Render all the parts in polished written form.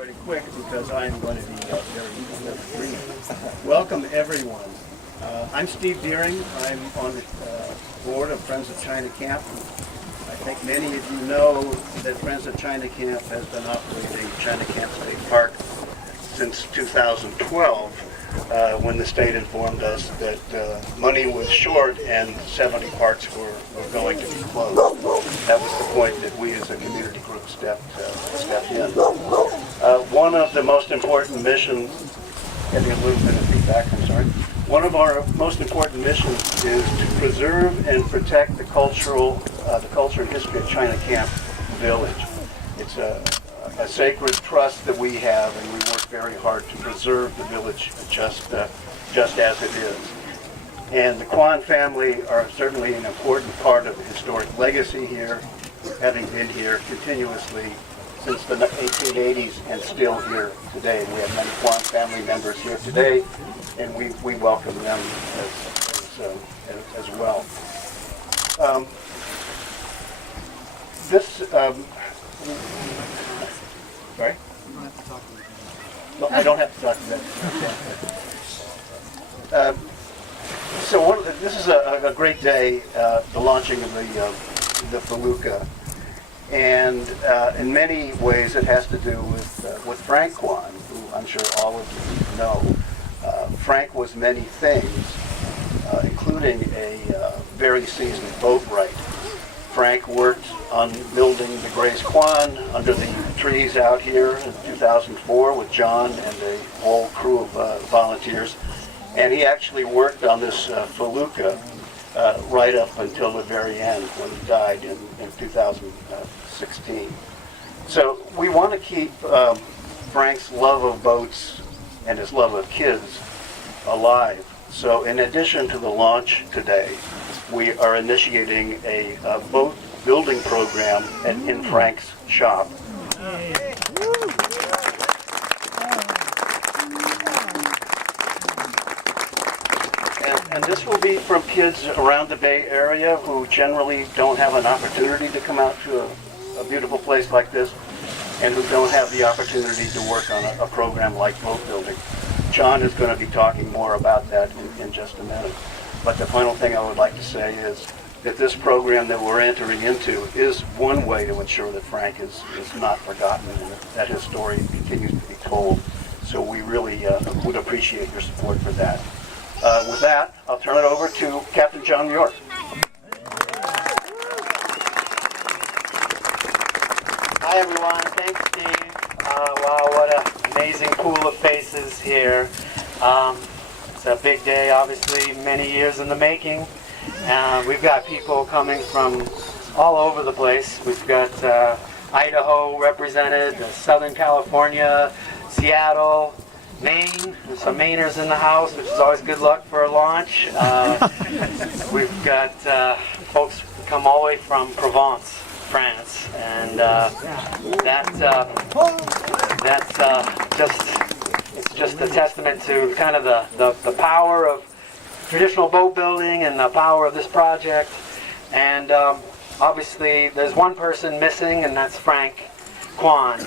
pretty quick because I'm going to be very brief. Welcome, everyone. I'm Steve Deering. I'm on the board of Friends of China Camp. I think many of you know that Friends of China Camp has been operating China Camp State Park since 2012, when the state informed us that money was short and 70 parks were going to be closed. That was the point that we as a community group stepped in. One of the most important missions, getting a little bit of feedback, I'm sorry. One of our most important missions is to preserve and protect the culture and history of China Camp Village. It's a sacred trust that we have, and we work very hard to preserve the village just as it is. And the Quan family are certainly an important part of the historic legacy here, having been here continuously since the 1880s and still here today. We have many Quan family members here today, and we welcome them as well. Sorry? You don't have to talk to them. No, I don't have to talk to them. So this is a great day, the launching of the Felucca. And in many ways it has to do with Frank Quan, who I'm sure all of you know. Frank was many things, including a very seasoned boatwright. Frank worked on building the Grace Quan under the trees out here in 2004 with John and a whole crew of volunteers. And he actually worked on this Felucca right up until the very end when he died in 2016. So we want to keep Frank's love of boats and his love of kids alive. So in addition to the launch today, we are initiating a boat building program in Frank's shop. And this will be from kids around the Bay Area who generally don't have an opportunity to come out to a beautiful place like this, and who don't have the opportunity to work on a program like boat building. John is going to be talking more about that in just a minute. But the final thing I would like to say is that this program that we're entering into is one way to ensure that Frank is not forgotten and that his story continues to be told. So we really would appreciate your support for that. With that, I'll turn it over to Captain John Muir. Hi everyone, thanks Steve. Wow, what an amazing pool of faces here. It's a big day, obviously, many years in the making. We've got people coming from all over the place. We've got Idaho represented, Southern California, Seattle, Maine. There's some Mainers in the house, which is always good luck for a launch. We've got folks come all the way from Provence, France, and it's just a testament to kind of the power of traditional boat building and the power of this project. And obviously there's one person missing, and that's Frank Quan.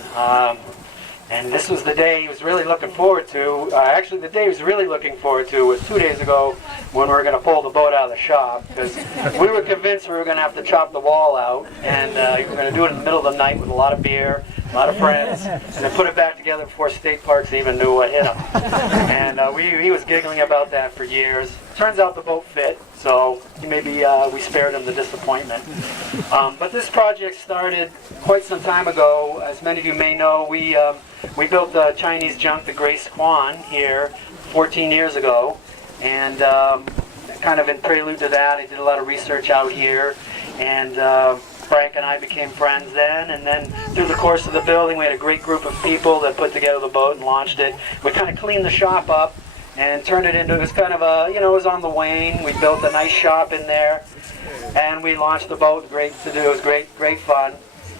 And this was the day he was really looking forward to. Actually, the day he was really looking forward to was 2 days ago when we were going to pull the boat out of the shop, because we were convinced we were going to have to chop the wall out, and he was going to do it in the middle of the night with a lot of beer, a lot of friends, and then put it back together before state parks even knew what hit him. And he was giggling about that for years. Turns out the boat fit, so maybe we spared him the disappointment. But this project started quite some time ago. As many of you may know, we built the Chinese junk, the Grace Quan, here 14 years ago. And kind of in prelude to that, I did a lot of research out here. And Frank and I became friends then. And then through the course of the building, we had a great group of people that put together the boat and launched it. We kind of cleaned the shop up and turned it into, it was kind of a, it was on the wane. We built a nice shop in there, and we launched the boat. Great to do. It was great fun.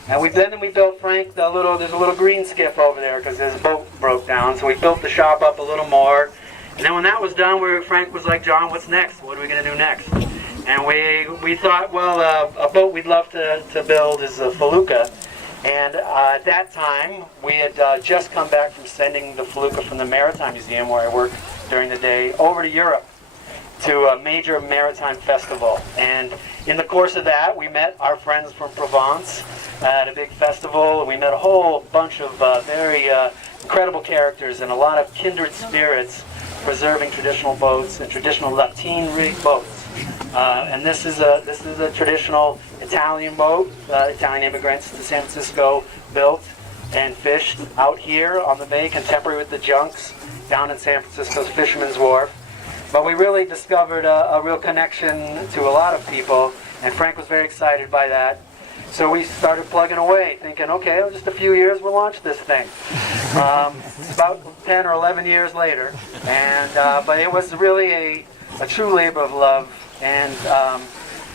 And then we built Frank there's a little green skiff over there because his boat broke down. So we built the shop up a little more. And then when that was done, Frank was like, John, what's next? What are we going to do next? And we thought, well, a boat we'd love to build is a Felucca. And at that time, we had just come back from sending the Felucca from the Maritime Museum, where I worked during the day, over to Europe to a major maritime festival. And in the course of that, we met our friends from Provence at a big festival, and we met a whole bunch of very incredible characters and a lot of kindred spirits preserving traditional boats and traditional Latin rig boats. And this is a traditional Italian boat. Italian immigrants to San Francisco built and fished out here on the bay, contemporary with the junks down in San Francisco's Fisherman's Wharf. But we really discovered a real connection to a lot of people, and Frank was very excited by that. So we started plugging away, thinking, okay, well, just a few years, we'll launch this thing. It's about 10 or 11 years later, and but it was really a true labor of love, and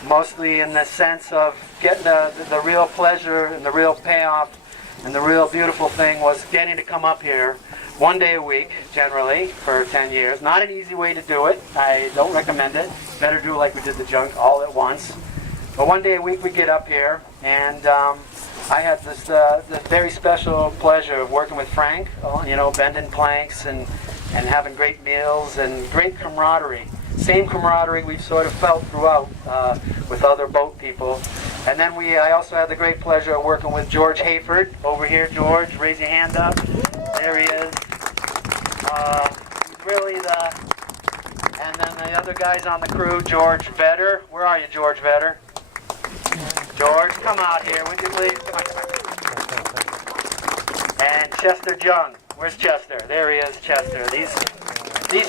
mostly in the sense of getting the real pleasure and the real payoff, and the real beautiful thing was getting to come up here one day a week, generally, for 10 years. Not an easy way to do it. I don't recommend it. Better do it like we did the junk, all at once. But one day a week we get up here, and I had this very special pleasure of working with Frank, you know, bending planks and having great meals and great camaraderie. Same camaraderie we've sort of felt throughout with other boat people. And then I also had the great pleasure of working with George Hayford. Over here, George, raise your hand up. There he is. Really and then the other guys on the crew, George Vedder. Where are you, George Vedder? George, come out here, would you please? Come on. And Chester Jung. Where's Chester? There he is, Chester. These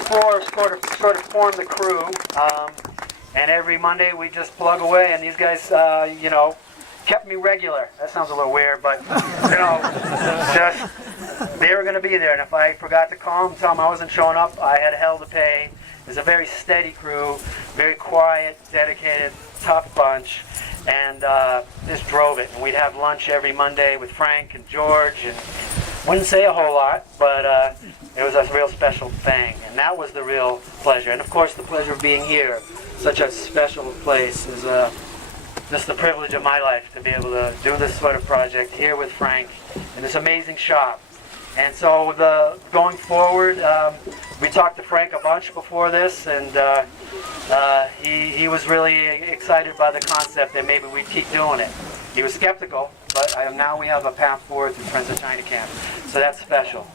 four sort of form the crew, and every Monday we just plug away, and these guys, you know, kept me regular. That sounds a little weird, but, you know, just, they were going to be there, and if I forgot to call them, tell them I wasn't showing up, I had hell to pay. It was a very steady crew, very quiet, dedicated, tough bunch, and just drove it. And we'd have lunch every Monday with Frank and George, and wouldn't say a whole lot, but it was a real special thing, and that was the real pleasure. And of course, the pleasure of being here, such a special place, is just the privilege of my life to be able to do this sort of project here with Frank in this amazing shop. And so going forward, we talked to Frank a bunch before this, and he was really excited by the concept that maybe we'd keep doing it. He was skeptical, but now we have a path forward through Friends of China Camp, so that's special.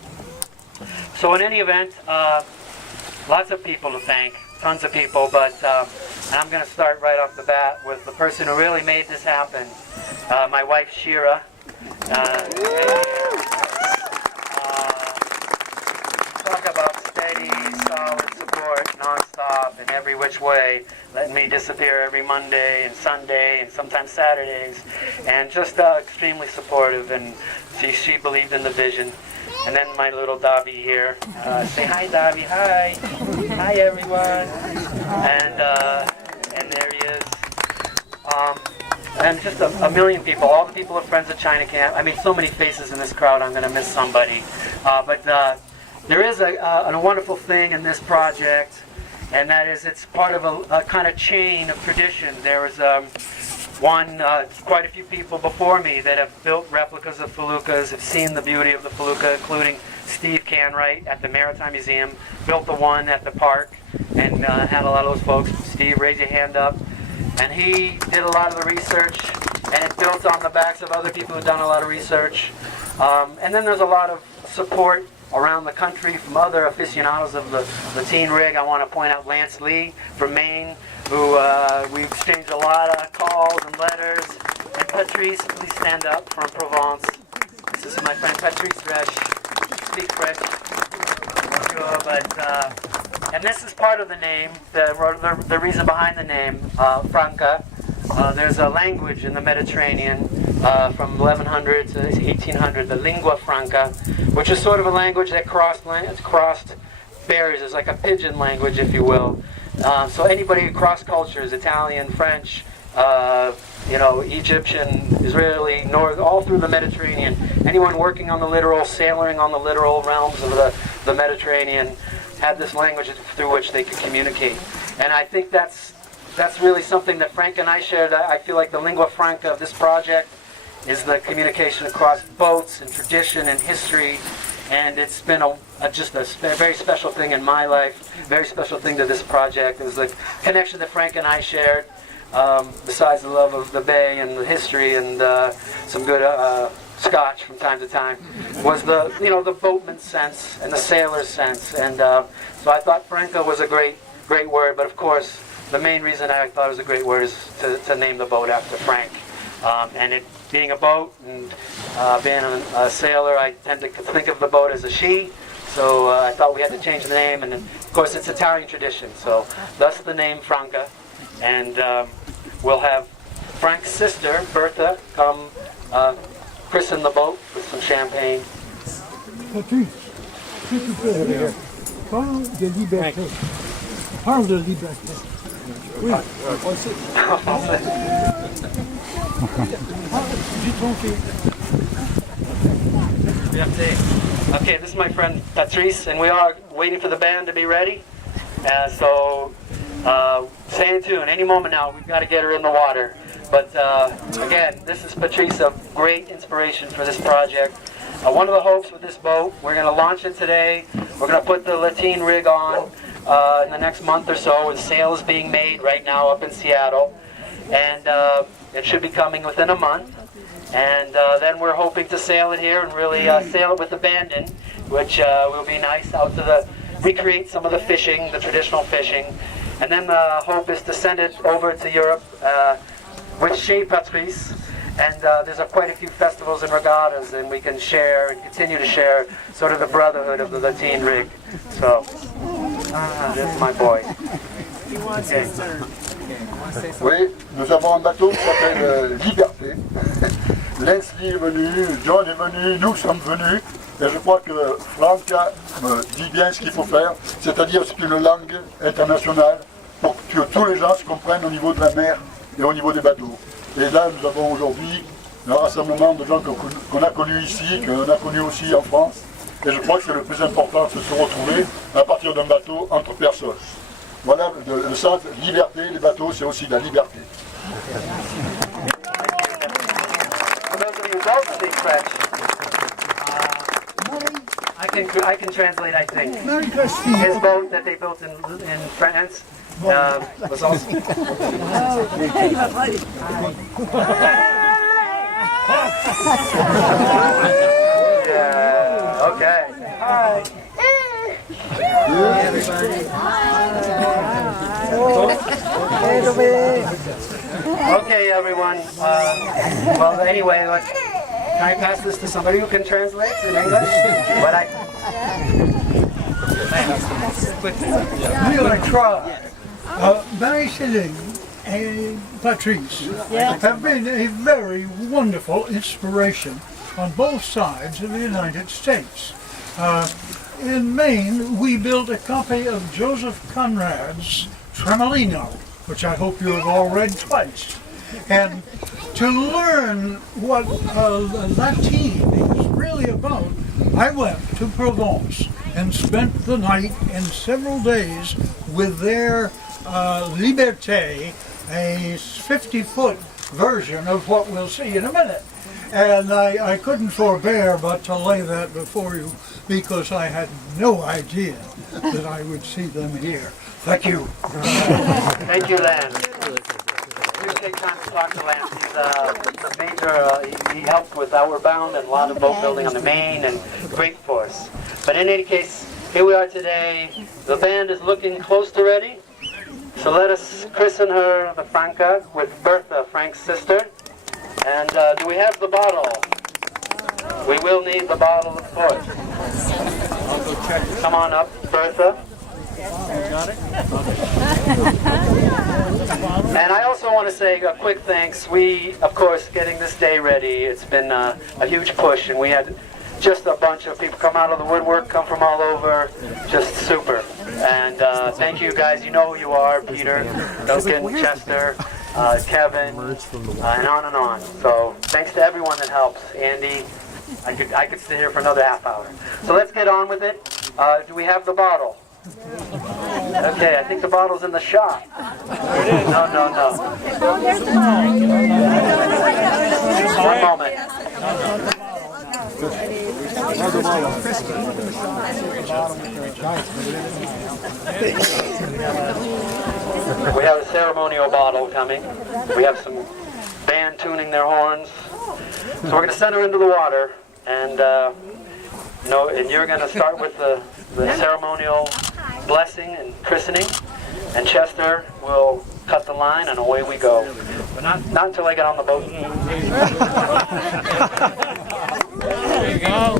So in any event, lots of people to thank, tons of people, but and I'm going to start right off the bat with the person who really made this happen, my wife Shira. Talk about steady, solid support, nonstop, in every which way, letting me disappear every Monday and Sunday and sometimes Saturdays, and just extremely supportive, and she believed in the vision. And then my little Davi here. Say hi, Davi. Hi. Hi, everyone. And there he is. And just a million people. All the people of Friends of China Camp. I mean, so many faces in this crowd. I'm going to miss somebody. But there is a wonderful thing in this project, and that is it's part of a kind of chain of tradition. There was quite a few people before me that have built replicas of Feluccas, have seen the beauty of the Felucca, including Steve Canwright at the Maritime Museum, built the one at the park, and had a lot of those folks. Steve, raise your hand up. And he did a lot of the research, and it built on the backs of other people who've done a lot of research. And then there's a lot of support around the country from other aficionados of the teen rig. I want to point out Lance Lee from Maine, who we've exchanged a lot of calls and letters. And Patrice, please stand up, from Provence. This is my friend Patrice Resch. Speak French. Sure, but and this is part of the name, the reason behind the name, Franca. There's a language in the Mediterranean from 1100 to 1800, the lingua franca, which is sort of a language that crossed barriers. It's like a pidgin language, if you will. So anybody across cultures, Italian, French, Egyptian, Israeli, North, all through the Mediterranean, anyone working on the littoral, sailing on the littoral realms of the Mediterranean, had this language through which they could communicate. And I think that's really something that Frank and I shared. I feel like the lingua franca of this project is the communication across boats and tradition and history. And it's been just a very special thing in my life, very special thing to this project. It was the connection that Frank and I shared, besides the love of the bay and the history and some good scotch from time to time, was the the boatman's sense and the sailor's sense. And so I thought Franca was a great word, but of course the main reason I thought it was a great word is to name the boat after Frank. And it being a boat and being a sailor, I tend to think of the boat as a she. So I thought we had to change the name, and of course it's Italian tradition. So thus the name Franca, and we'll have Frank's sister Bertha come christen the boat with some champagne. Patrice, s'il te plaît, parle de liberté. Parle de liberté. Oui. Okay, this is my friend Patrice, and we are waiting for the band to be ready. So stay tuned. Any moment now, we've got to get her in the water. But again, this is Patrice, a great inspiration for this project. One of the hopes with this boat, we're going to launch it today. We're going to put the Latin rig on in the next month or so. The sail is being made right now up in Seattle. And it should be coming within a month. And then we're hoping to sail it here and really sail it with abandon, which will be nice out to recreate some of the fishing, the traditional fishing. And then the hope is to send it over to Europe with Chez Patrice. And there's quite a few festivals and regattas, and we can share and continue to share sort of the brotherhood of the Latin rig. So, that's my boy. Okay. Oui, nous avons un bateau qui s'appelle Liberté. Leslie est venu, John est venu, nous sommes venus. Et je crois que Franca me dit bien ce qu'il faut faire, c'est-à-dire c'est une langue internationale pour que tous les gens se comprennent au niveau de la mer et au niveau des bateaux. Et là, nous avons aujourd'hui un rassemblement de gens qu'on a connus ici, qu'on a connus aussi en France. Et je crois que c'est le plus important de se retrouver à partir d'un bateau entre personnes. Voilà le sens, liberté, les bateaux, c'est aussi la liberté. For those of you who don't speak French, I can translate, I think. His boat that they built in France was also... Yeah, okay. Hi. Hey, everybody. Okay, everyone. Well, anyway, can I pass this to somebody who can translate in English? Really try. Mary Shilling and Patrice have been a very wonderful inspiration on both sides of the United States. In Maine, we built a copy of Joseph Conrad's Tremolino, which I hope you have all read twice. And to learn what Latin is really about, I went to Provence and spent the night and several days with their Liberté, a 50-foot version of what we'll see in a minute. And I couldn't forbear but to lay that before you because I had no idea that I would see them here. Thank you. Thank you, Lance. Please take time to talk to Lance. He's a major, he helped with Outward Bound and a lot of boat building on the Maine and great for us. But in any case, here we are today. The band is looking close to ready. So let us christen her, the Franca, with Bertha, Frank's sister. And do we have the bottle? We will need the bottle, of course. Come on up, Bertha. And I also want to say a quick thanks. We, of course, getting this day ready, it's been a huge push, and we had just a bunch of people come out of the woodwork, come from all over, just super. And thank you guys, you know who you are, Peter, Duncan, Chester, Kevin, and on and on. So thanks to everyone that helps. Andy, I could sit here for another half hour. So let's get on with it. Do we have the bottle? Okay, I think the bottle's in the shop. No, no, no. One moment. We have a ceremonial bottle coming. We have some band tuning their horns. So we're going to send her into the water, and and you're going to start with the ceremonial blessing and christening, and Chester will cut the line, and away we go. But not until I get on the boat. There you go.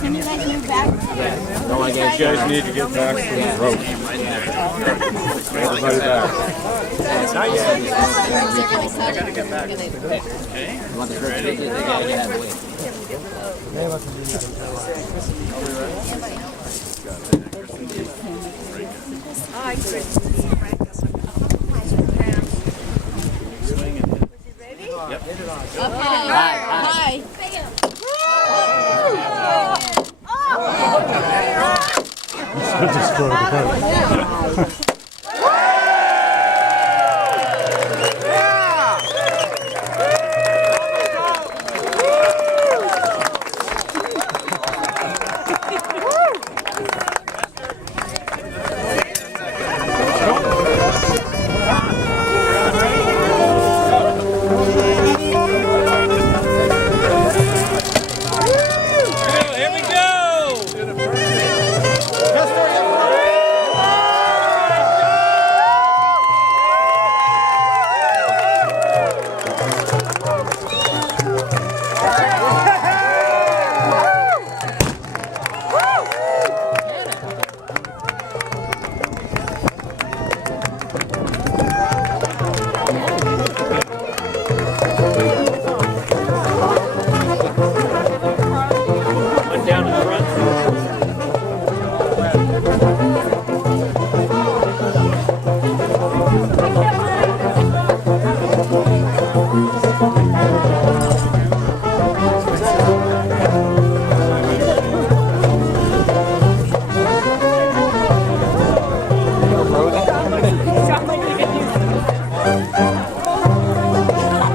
Can you guys move back? No, I guess you guys need to get back to the rope. Everybody back. Not yet. I gotta get back. Hi, Chris. Yep. Hi. Hi.